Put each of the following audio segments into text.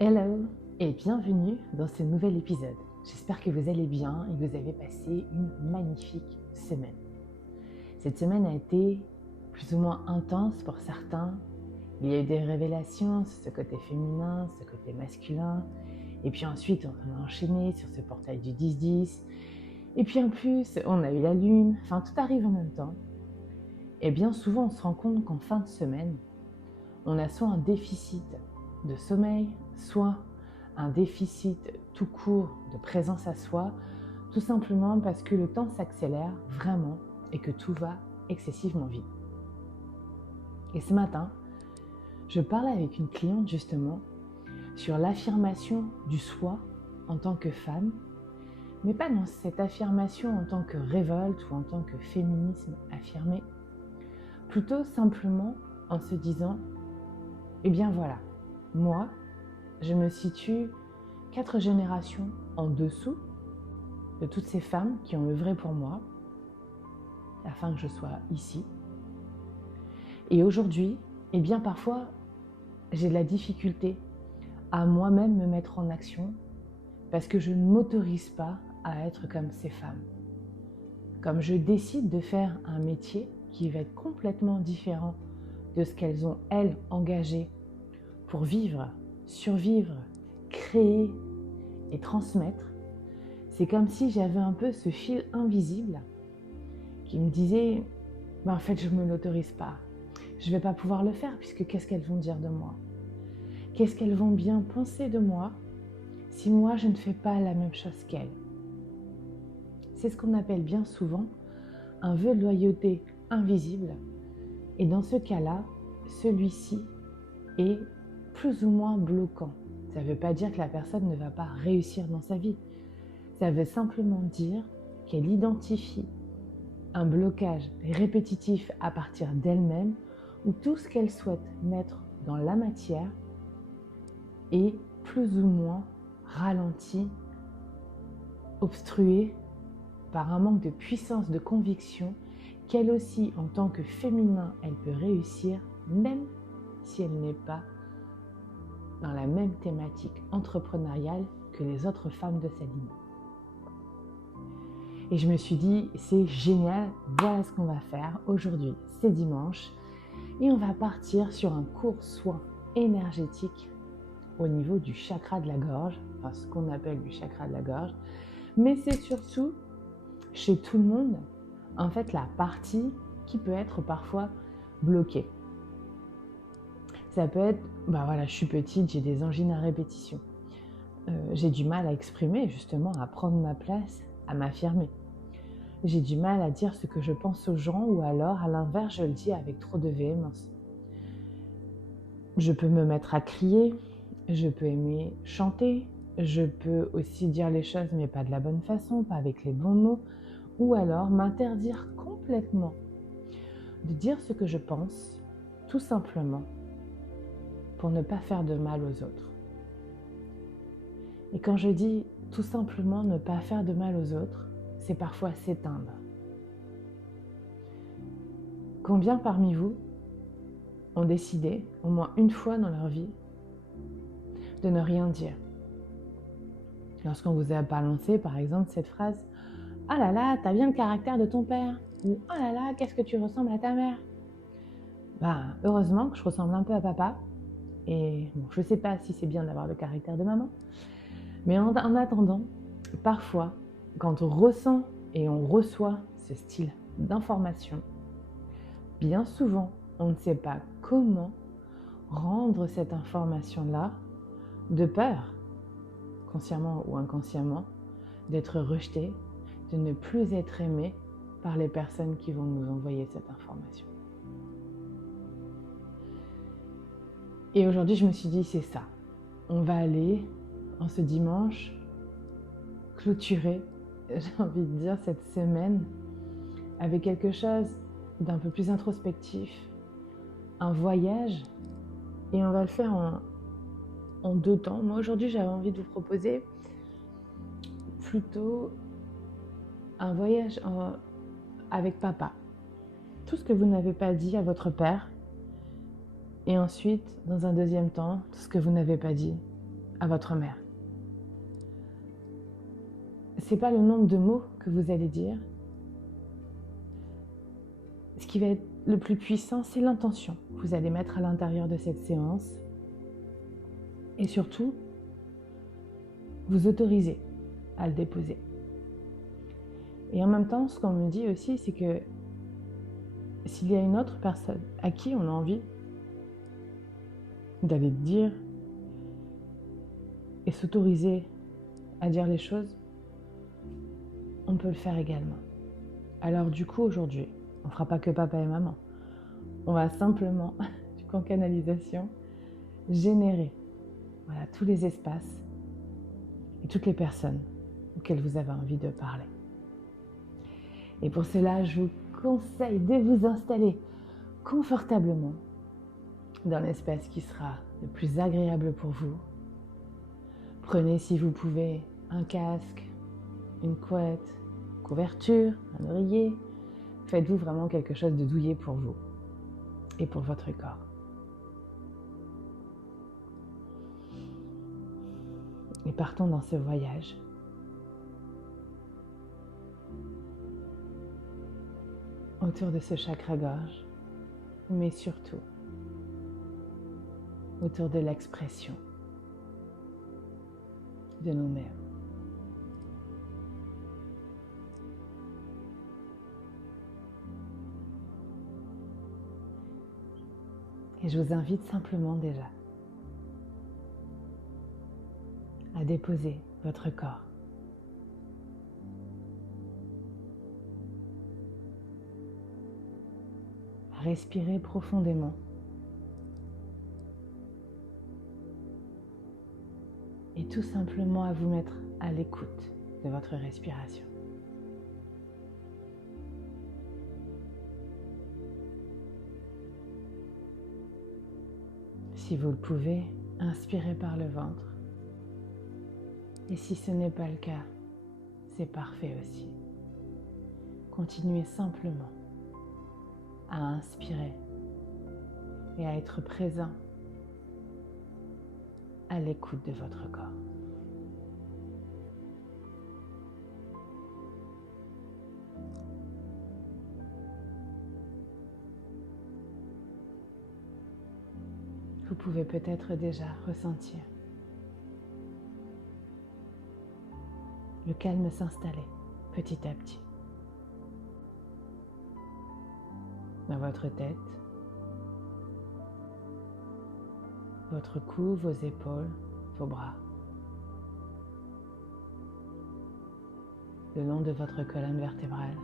Hello et bienvenue dans ce nouvel épisode. J'espère que vous allez bien et que vous avez passé une magnifique semaine. Cette semaine a été plus ou moins intense pour certains. Il y a eu des révélations sur ce côté féminin, ce côté masculin. Et puis ensuite, on a enchaîné sur ce portail du 10-10. Et puis en plus, on a eu la lune. Enfin, tout arrive en même temps. Et bien souvent, on se rend compte qu'en fin de semaine, on a soit un déficit de sommeil, soit un déficit tout court de présence à soi, tout simplement parce que le temps s'accélère vraiment et que tout va excessivement vite. Et ce matin, je parlais avec une cliente justement sur l'affirmation du soi en tant que femme, mais pas dans cette affirmation en tant que révolte ou en tant que féminisme affirmé, plutôt simplement en se disant « Eh bien voilà, moi, je me situe 4 générations en dessous de toutes ces femmes qui ont œuvré pour moi afin que je sois ici. Et aujourd'hui, eh bien parfois, j'ai de la difficulté à moi-même me mettre en action parce que je ne m'autorise pas à être comme ces femmes. Comme je décide de faire un métier qui va être complètement différent de ce qu'elles ont, elles, engagé pour vivre, survivre, créer et transmettre, c'est comme si j'avais un peu ce fil invisible qui me disait en fait je ne me l'autorise pas, je ne vais pas pouvoir le faire puisque qu'est-ce qu'elles vont dire de moi? Qu'est-ce qu'elles vont bien penser de moi si moi je ne fais pas la même chose qu'elles? C'est ce qu'on appelle bien souvent un vœu de loyauté invisible, et dans ce cas-là, celui-ci est plus ou moins bloquant. Ça ne veut pas dire que la personne ne va pas réussir dans sa vie. Ça veut simplement dire qu'elle identifie un blocage répétitif à partir d'elle-même où tout ce qu'elle souhaite mettre dans la matière est plus ou moins ralenti, obstrué par un manque de puissance de conviction qu'elle aussi, en tant que féminin, elle peut réussir, même si elle n'est pas dans la même thématique entrepreneuriale que les autres femmes de sa ligne. Et je me suis dit, c'est génial, voilà ce qu'on va faire aujourd'hui, c'est dimanche, et on va partir sur un court soin énergétique au niveau du chakra de la gorge, enfin ce qu'on appelle du chakra de la gorge, mais c'est surtout chez tout le monde, en fait, la partie qui peut être parfois bloquée. Ça peut être, je suis petite, j'ai des angines à répétition. J'ai du mal à exprimer, justement, à prendre ma place, à m'affirmer. J'ai du mal à dire ce que je pense aux gens ou alors, à l'inverse, je le dis avec trop de véhémence. Je peux me mettre à crier, je peux aimer chanter, je peux aussi dire les choses mais pas de la bonne façon, pas avec les bons mots, ou alors m'interdire complètement de dire ce que je pense, tout simplement pour ne pas faire de mal aux autres. Et quand je dis tout simplement ne pas faire de mal aux autres, c'est parfois s'éteindre. Combien parmi vous ont décidé, au moins une fois dans leur vie, de ne rien dire? Lorsqu'on vous a balancé, par exemple, cette phrase « Ah là là, t'as bien le caractère de ton père » ou « Ah là là, qu'est-ce que tu ressembles à ta mère » heureusement que je ressemble un peu à papa. Et bon, je ne sais pas si c'est bien d'avoir le caractère de maman. Mais en attendant, parfois, quand on ressent et on reçoit ce style d'information, bien souvent, on ne sait pas comment rendre cette information-là de peur, consciemment ou inconsciemment, d'être rejeté, de ne plus être aimé par les personnes qui vont nous envoyer cette information. Et aujourd'hui, je me suis dit, c'est ça. On va aller, en ce dimanche, clôturer, j'ai envie de dire, cette semaine avec quelque chose d'un peu plus introspectif, un voyage, et on va le faire en 2 temps. Moi, aujourd'hui, j'avais envie de vous proposer plutôt un voyage avec papa. Tout ce que vous n'avez pas dit à votre père, et ensuite, dans un deuxième temps, tout ce que vous n'avez pas dit à votre mère. C'est pas le nombre de mots que vous allez dire. Ce qui va être le plus puissant, c'est l'intention que vous allez mettre à l'intérieur de cette séance. Et surtout, vous autorisez à le déposer. Et en même temps, ce qu'on me dit aussi, c'est que s'il y a une autre personne à qui on a envie d'aller dire et s'autoriser à dire les choses, on peut le faire également. Alors du coup, aujourd'hui, on ne fera pas que papa et maman. On va simplement, en canalisation, générer tous les espaces et toutes les personnes auxquelles vous avez envie de parler. Et pour cela, je vous conseille de vous installer confortablement dans l'espace qui sera le plus agréable pour vous. Prenez, si vous pouvez, un casque, une couette, une couverture, un oreiller. Faites-vous vraiment quelque chose de douillet pour vous et pour votre corps. Et partons dans ce voyage. Autour de ce chakra-gorge, mais surtout autour de l'expression de nous-mêmes. Et je vous invite simplement déjà à déposer votre corps. À respirer profondément. Et tout simplement à vous mettre à l'écoute de votre respiration. Si vous le pouvez, inspirez par le ventre. Et si ce n'est pas le cas, c'est parfait aussi. Continuez simplement à inspirer et à être présent à l'écoute de votre corps. Vous pouvez peut-être déjà ressentir le calme s'installer petit à petit dans votre tête, votre cou, vos épaules, vos bras, le long de votre colonne vertébrale,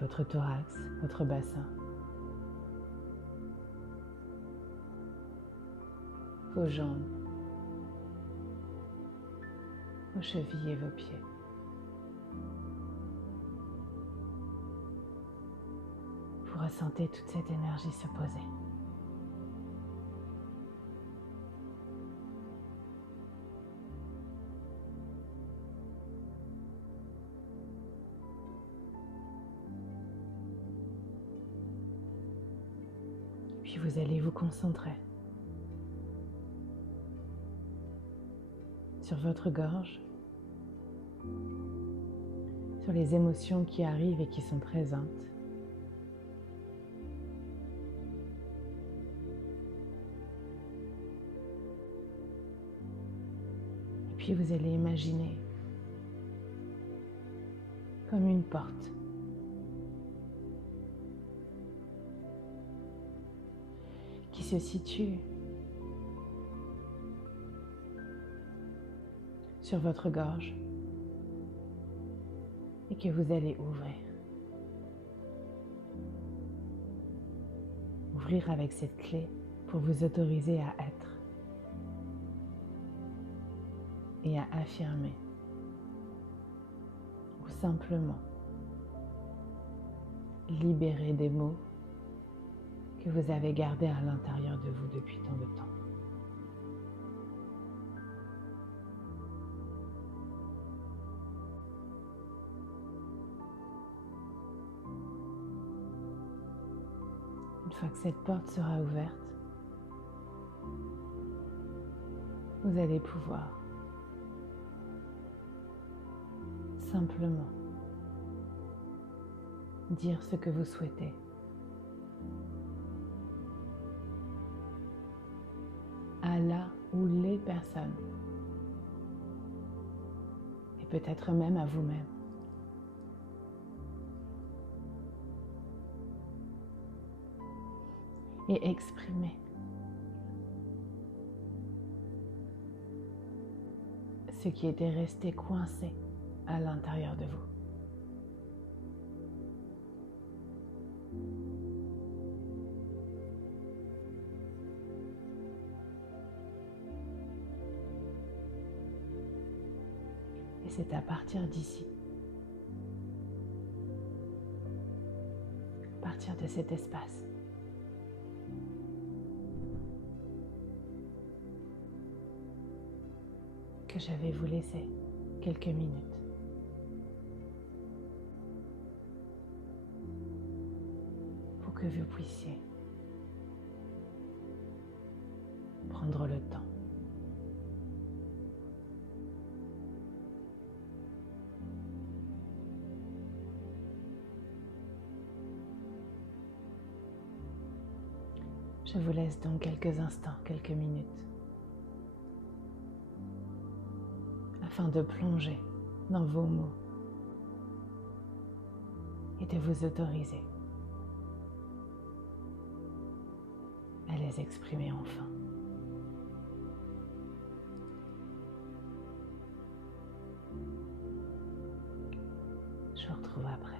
votre thorax, votre bassin, vos jambes, vos chevilles et vos pieds. Vous ressentez toute cette énergie se poser. Puis vous allez vous concentrer sur votre gorge, sur les émotions qui arrivent et qui sont présentes. Et puis vous allez imaginer comme une porte qui se situe sur votre gorge et que vous allez ouvrir. Ouvrir avec cette clé pour vous autoriser à être et à affirmer ou simplement libérer des mots que vous avez gardés à l'intérieur de vous depuis tant de temps. Une fois que cette porte sera ouverte, vous allez pouvoir simplement dire ce que vous souhaitez. À la ou les personnes. Et peut-être même à vous-même. Et exprimer ce qui était resté coincé à l'intérieur de vous. Et c'est à partir d'ici, à partir de cet espace, que je vais vous laisser quelques minutes pour que vous puissiez prendre le temps Je vous laisse donc quelques instants, quelques minutes, afin de plonger dans vos mots et de vous autoriser à les exprimer enfin. Je vous retrouve après.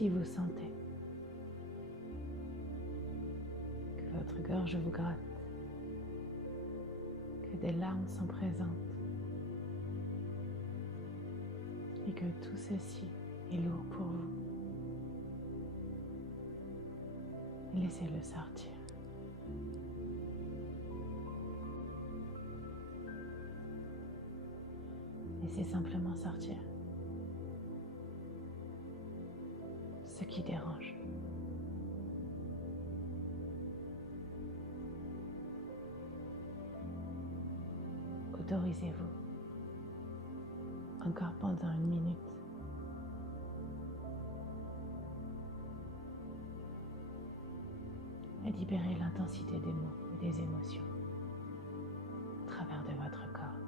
si vous sentez que votre gorge vous gratte, que des larmes sont présentes et que tout ceci est lourd pour vous, laissez-le sortir. Laissez simplement sortir ce qui dérange. Autorisez-vous encore pendant 1 minute à libérer l'intensité des mots et des émotions au travers de votre corps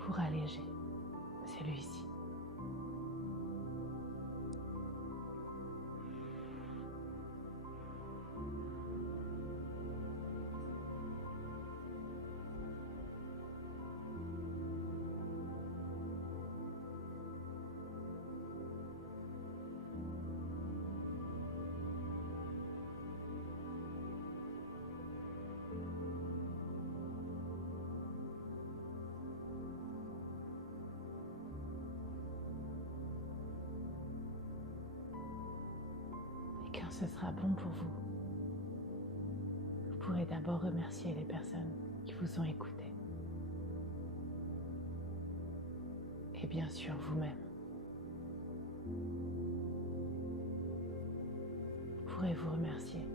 pour alléger celui-ci. Quand ce sera bon pour vous, vous pourrez d'abord remercier les personnes qui vous ont écouté. Et bien sûr vous-même. Vous pourrez vous remercier.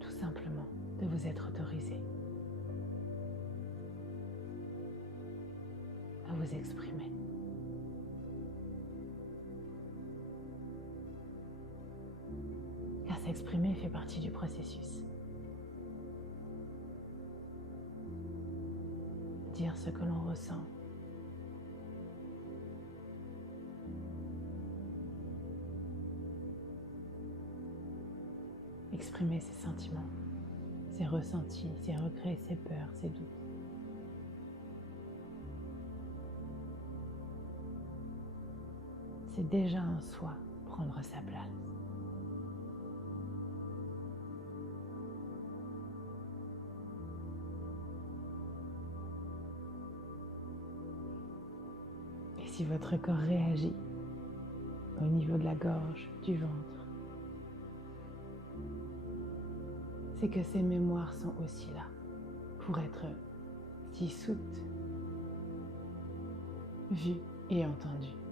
Tout simplement de vous être autorisé à vous exprimer. Car s'exprimer fait partie du processus. Dire ce que l'on ressent. Exprimer ses sentiments, ses ressentis, ses regrets, ses peurs, ses doutes. C'est déjà en soi prendre sa place. Et si votre corps réagit au niveau de la gorge, du ventre, c'est que ces mémoires sont aussi là pour être dissoutes, vues et entendues.